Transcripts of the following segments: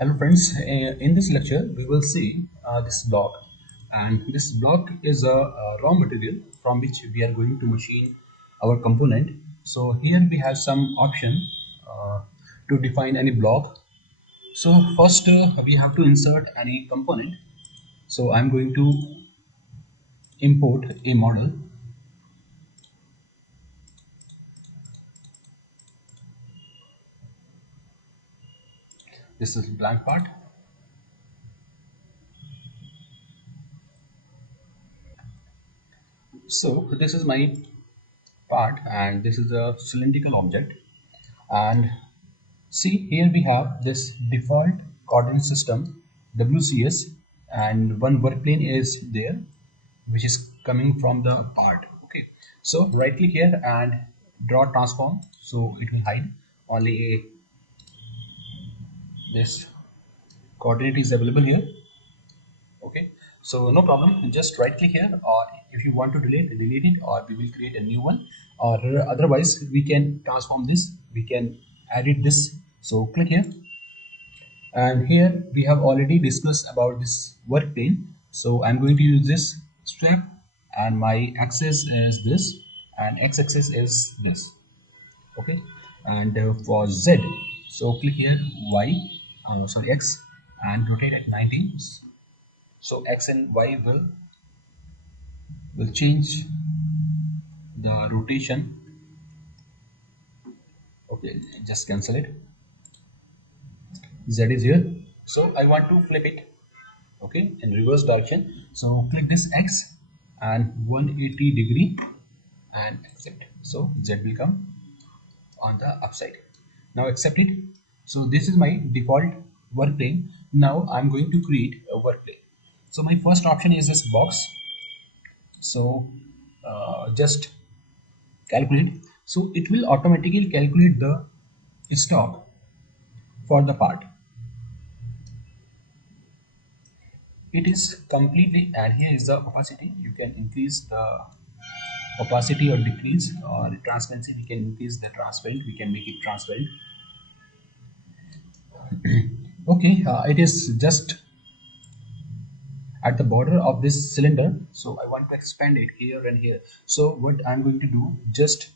Hello friends, in this lecture we will see this block, and this block is a raw material from which we are going to machine our component. So here we have some option to define any block. So first we have to insert any component. So I'm going to import a model. This is blank part. So this is my part and this is a cylindrical object, and see, here we have this default coordinate system WCS, and one work plane is there which is coming from the part. Okay, so right click here and draw transform, so it will hide only this coordinate is available here. Okay, so no problem, just right click here, or if you want to delete it, or we will create a new one, or otherwise we can transform this, we can edit this. So click here, and here we have already discussed about this work plane. So I'm going to use this strap, and my axis is this and x-axis is this. Okay, and for z, so click here y, sorry x, and rotate at 90. So x and y will change the rotation. Okay, just cancel it. Z is here, so I want to flip it, okay, in reverse direction. So click this x and 180 degree and accept, so Z will come on the upside. Now accept it. So this is my default work plane. Now I'm going to create a work plane. So my first option is this box. So just calculate, so it will automatically calculate the stock for the part. It is completely, and here is the opacity. You can increase the opacity or decrease, or transparency, we can increase the transparent, we can make it transparent. Okay, it is just at the border of this cylinder, so I want to expand it here and here. So what I'm going to do, just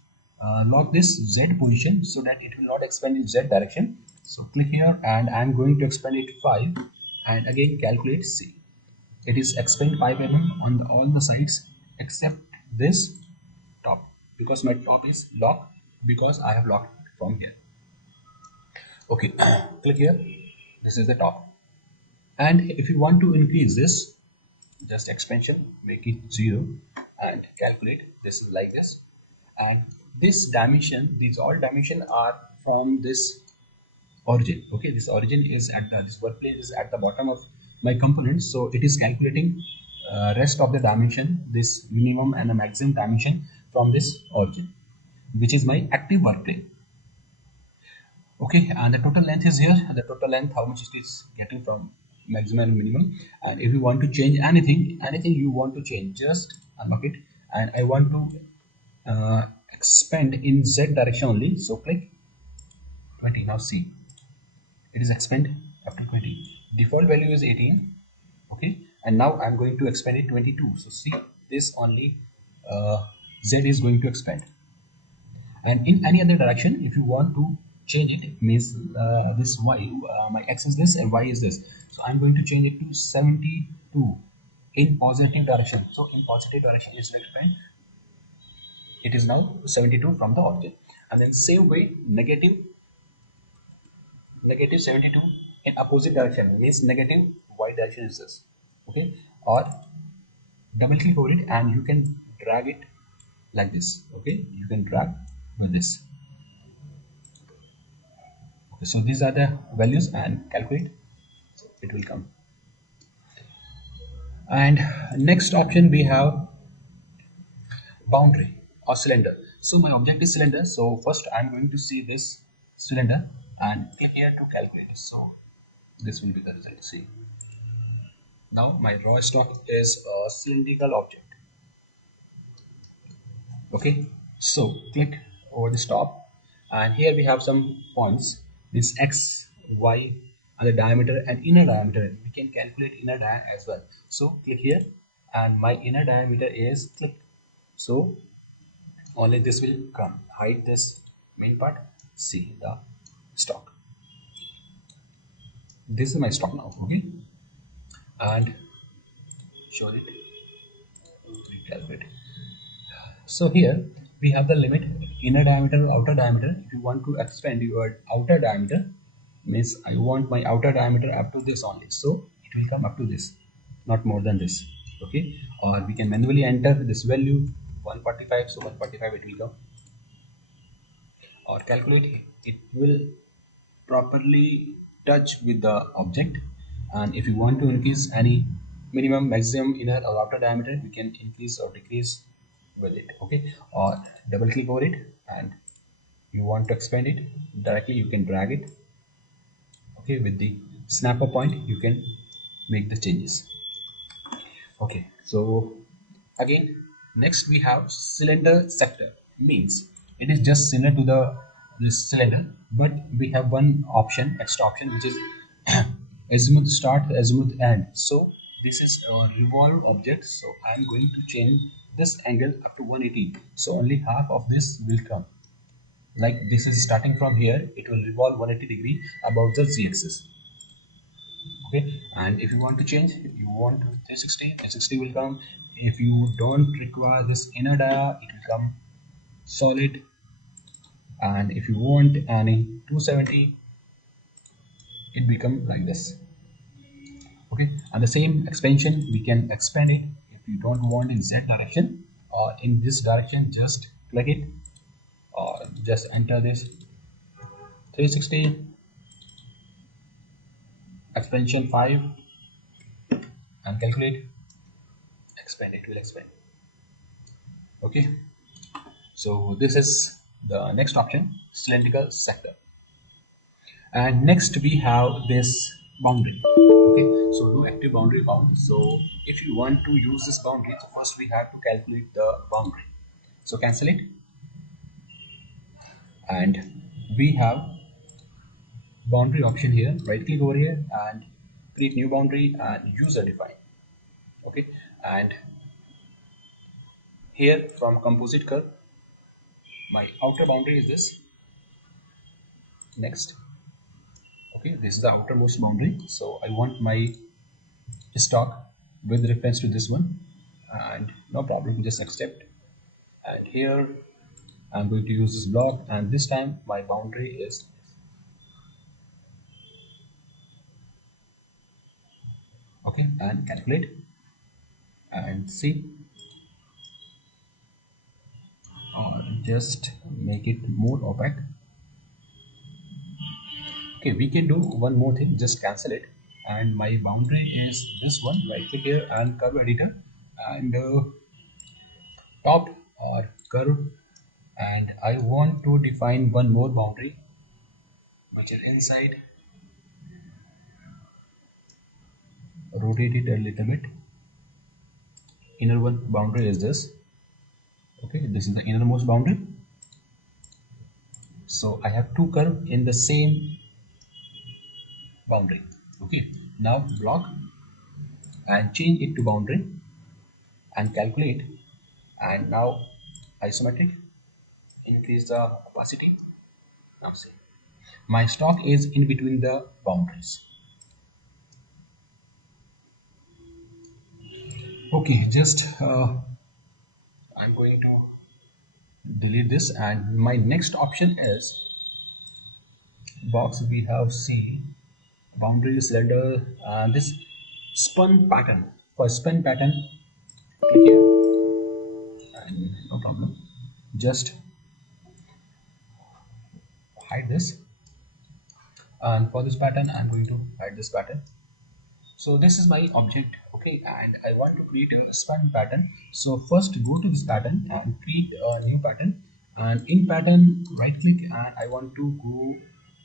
lock this Z position so that it will not expand in Z direction. So click here and I'm going to expand it 5, and again calculate. See, it is expand 5 mm on all the sides except this top, because my top is locked, because I have locked it from here. Okay, click here, this is the top. And if you want to increase this, just expansion, make it 0 and calculate. This is like this, and this dimension, these all dimension are from this origin. Okay, this origin is at this workplace is at the bottom of my component, so it is calculating rest of the dimension, this minimum and the maximum dimension from this origin, which is my active work plane. Okay, and the total length is here, the total length, how much it is getting from maximum and minimum. And if you want to change anything you want to change, just unlock it. And I want to expand in Z direction only, so click 20. Now see, it is expand up to 20. Default value is 18. Okay, and now I'm going to expand it 22. So see, this only Z is going to expand. And in any other direction, if you want to change it, it means this y, my x is this and y is this, so I'm going to change it to 72 in positive direction. So in positive direction is expand, it is now 72 from the origin. And then same way, negative 72 in opposite direction means negative y direction is this. Okay, or double click over it and you can drag it like this. Okay, you can drag with this. Okay, so these are the values and calculate, so it will come. And next option we have boundary or cylinder. So my object is cylinder, so first I'm going to see this cylinder and click here to calculate it. So this will be the result. See, now my raw stock is a cylindrical object. Okay, so click over the top, and here we have some points, this x, y and the diameter and inner diameter. We can calculate inner dia as well. So click here, and my inner diameter is click. So only this will come. Hide this main part. See the stock. This is my stock now. Okay, and show it. Recalculate. So here we have the limit inner diameter, outer diameter. If you want to expand your outer diameter, means I want my outer diameter up to this only. So it will come up to this, not more than this. Okay, or we can manually enter this value 145. So 145 it will come, or calculate. It will properly touch with the object. And if you want to increase any minimum, maximum inner or outer diameter, we can increase or decrease with it. Okay, or double click over it, and you want to expand it directly, you can drag it. Okay, with the snapper point you can make the changes. Okay, so again, next we have cylinder sector. Means it is just similar to the this cylinder, but we have one option, extra option, which is azimuth start, azimuth end. So this is a revolve object. So I am going to change this angle up to 180. So only half of this will come. Like this is starting from here, it will revolve 180 degree about the z-axis. Okay, and if you want to change, you want 360, 360 will come. If you don't require this inner dia, it will come solid. And if you want any 270, it become like this. Okay, and the same expansion we can expand it. If you don't want in z direction or in this direction, just click it or just enter this 360 expansion 5 and calculate. Expand, it will expand. Okay, so this is the next option, cylindrical sector. And next we have this boundary. Okay, so do active boundary found. So if you want to use this boundary, so first we have to calculate the boundary. So cancel it, and we have boundary option here. Right click over here and create new boundary and user define. Okay, and here from composite curve, my outer boundary is this. Next, okay, this is the outermost boundary. So I want my stock with reference to this one, and no problem, just accept. And here I'm going to use this block, and this time my boundary is okay, and calculate and see, or just make it more opaque. Okay, we can do one more thing, just cancel it, and my boundary is this one. Right click here and curve editor, and top or curve, and I want to define one more boundary which is inside. Rotate it a little bit. Inner one boundary is this. Okay, this is the innermost boundary. So I have two curves in the same boundary. Okay, now block and change it to boundary and calculate, and now isometric, increase the opacity. Now see, my stock is in between the boundaries. Okay, just I'm going to delete this, and my next option is box. We have C, boundary cylinder, and this spun pattern. For spin pattern, click here, and no problem, just hide this. And for this pattern, I'm going to hide this pattern. So this is my object. Okay, and I want to create a span pattern. So first go to this pattern and create a new pattern, and in pattern right click, and I want to go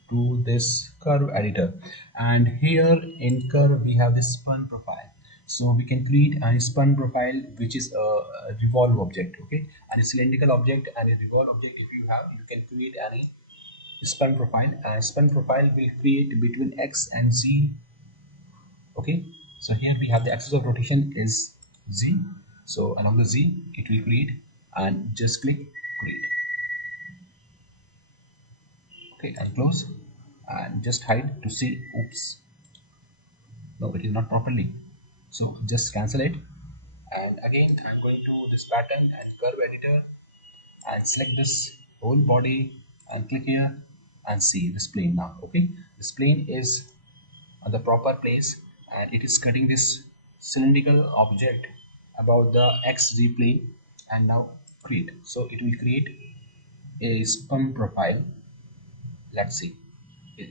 to this curve editor, and here in curve we have this spun profile. So we can create a spun profile which is a revolve object. Okay, and a cylindrical object and a revolve object. If you have, you can create any span profile, and span profile will create between X and Z. Okay, so here we have the axis of rotation is Z, so along the Z it will create, and just click create. Okay, and close, and just hide to see. Oops, no, it is not properly, so just cancel it. And again I'm going to this pattern and curve editor, and select this whole body, and click here, and see this plane now. Okay, this plane is on the proper place, and it is cutting this cylindrical object about the XZ plane. And now create, so it will create a spun profile. Let's see.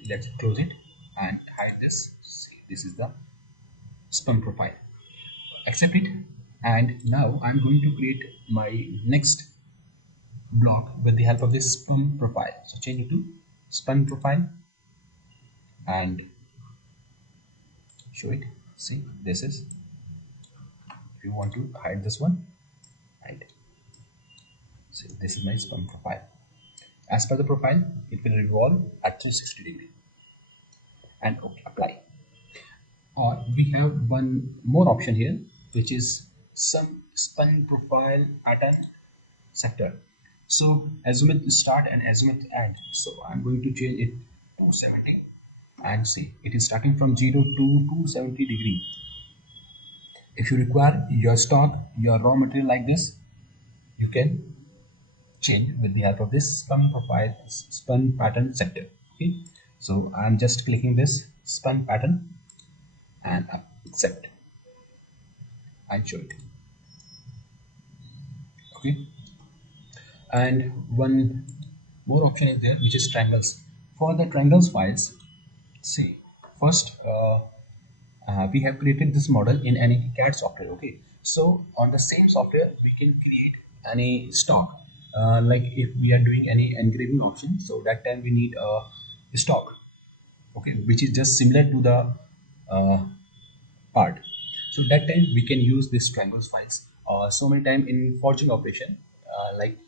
Let's close it and hide this. See, this is the spun profile. Accept it. And now I'm going to create my next block with the help of this spun profile. So change it to spun profile and show it. See, this is, if you want to hide this one, hide. So this is my spun profile. As per the profile, it will revolve at 360 degree, and okay, apply. Or we have one more option here, which is some spun profile pattern sector. So azimuth start and azimuth end. So I'm going to change it to 70, and see, it is starting from 0 to 270 degree. If you require your stock, your raw material like this, you can change with the help of this spun profile, spun pattern sector. Okay, so I'm just clicking this spun pattern and accept and show it. Okay, and one more option is there, which is triangles. For the triangles files, see, first we have created this model in any CAD software. Okay, so on the same software we can create any stock, like if we are doing any engraving option, so that time we need a stock, okay, which is just similar to the uh, part. So that time we can use this triangles files. So many time in forging operation, like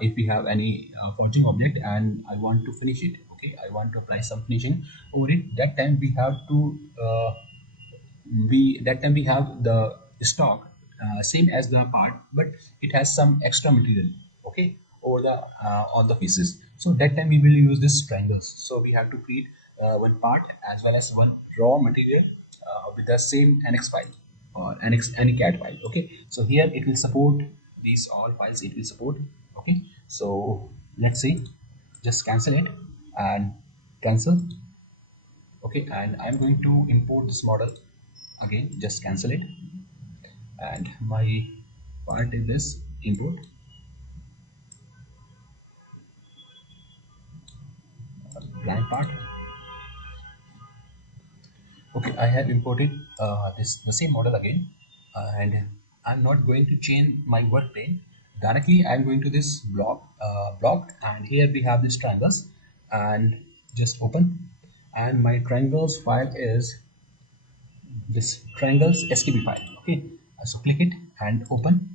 if we have any forging object and I want to finish it, okay, I want to apply some finishing over it, that time we have to we have the stock same as the part, but it has some extra material, okay, over the on the pieces. So that time we will use this triangles. So we have to create one part as well as one raw material with the same NX file or NX any CAD file. Okay, so here it will support these all files, it will support. Okay, so let's see, just cancel it and cancel. Okay, and I'm going to import this model again, just cancel it, and my part is this import blank part. Okay, I have imported this the same model again, and I'm not going to change my work plane directly. I'm going to this block, and here we have these triangles, and just open, and my triangles file is this triangles stb file. Okay, so click it and open.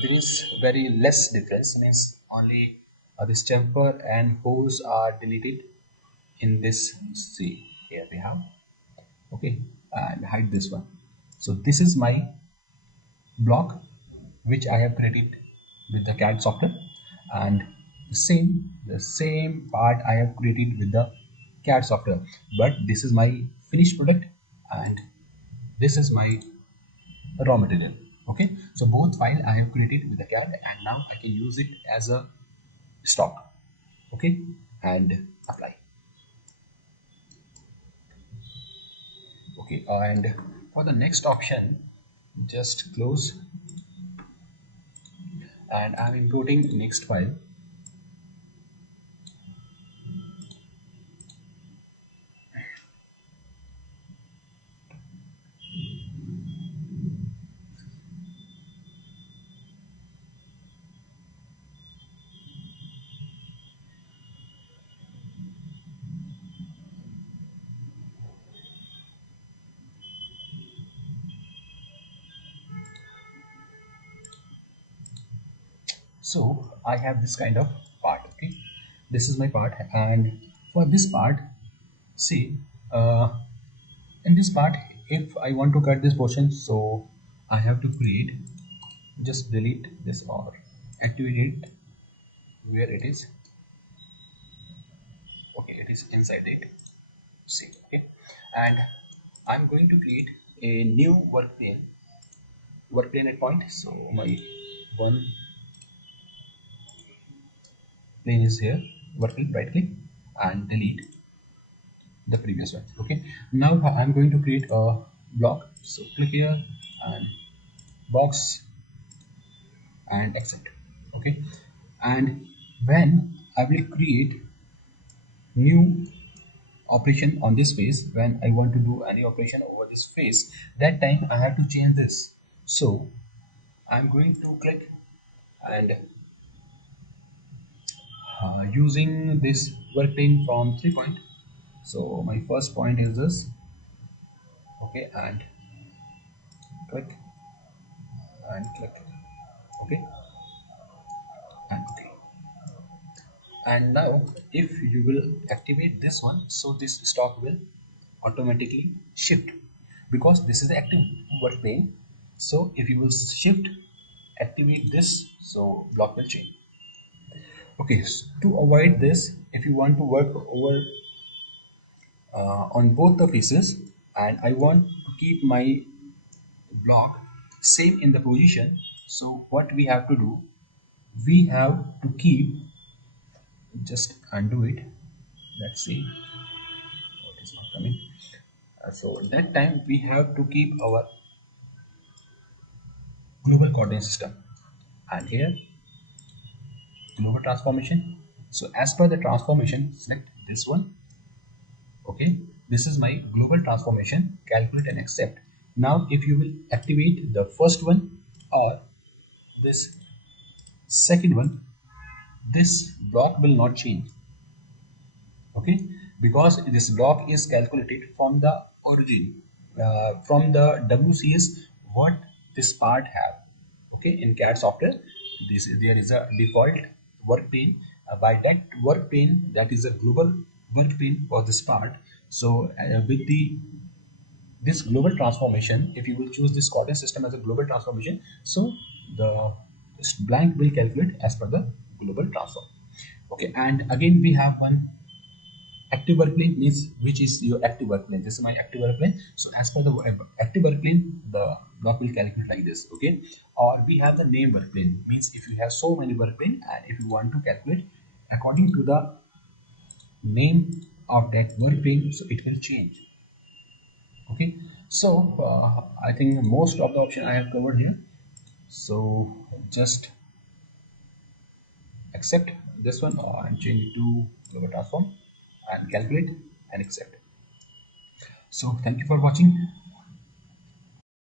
There is very less difference, means only this chamfer and hose are deleted in this. See, here we have. Okay, and hide this one. So this is my block which I have created with the CAD software, and the same part I have created with the CAD software, but this is my finished product, and this is my raw material. Okay, so both file I have created with the CAD, and now I can use it as a stock. Okay, and apply. Okay, and for the next option, just close, and I'm importing next file. So I have this kind of part. Okay, this is my part, and for this part, see, uh, in this part, if I want to cut this portion, so I have to create, just delete this or activate it where it is. Okay, it is inside it. See, okay, and I'm going to create a new work plane at point. So my one plane is here. Work plane, right click and delete the previous one. Okay, now I'm going to create a block. So click here and box and accept. Okay, and when I will create new operation on this face, when I want to do any operation over this face, that time I have to change this. So I'm going to click and using this work plane from 3 point. So my first point is this. Okay, and click and click. Okay, and okay. And now if you will activate this one, so this stock will automatically shift, because this is the active work plane. So if you will shift, activate this, so block will change. Okay, to avoid this, if you want to work over on both the faces, and I want to keep my block same in the position, so what we have to do, we have to keep, just undo it. Let's see what is not coming. So that time we have to keep our global coordinate system, and here global transformation. So as per the transformation, select this one. Okay, this is my global transformation, calculate and accept. Now if you will activate the first one or this second one, this block will not change. Okay, because this block is calculated from the origin, from the WCS, what this part have. Okay, in CAD software, this there is a default work plane. By that work plane, that is a global work plane for this part. So with the this global transformation, if you will choose this coordinate system as a global transformation, so the this blank will calculate as per the global transform. Okay, and again we have one active work plane, means which is your active work plane. This is my active work plane. So as per the active work plane, the block will calculate like this. Okay, or we have the name work plane, means if you have so many work plane and if you want to calculate according to the name of that work plane, so it will change. Okay, so I think most of the option I have covered here. So just accept this one and change it to global transform and calculate and accept. So thank you for watching.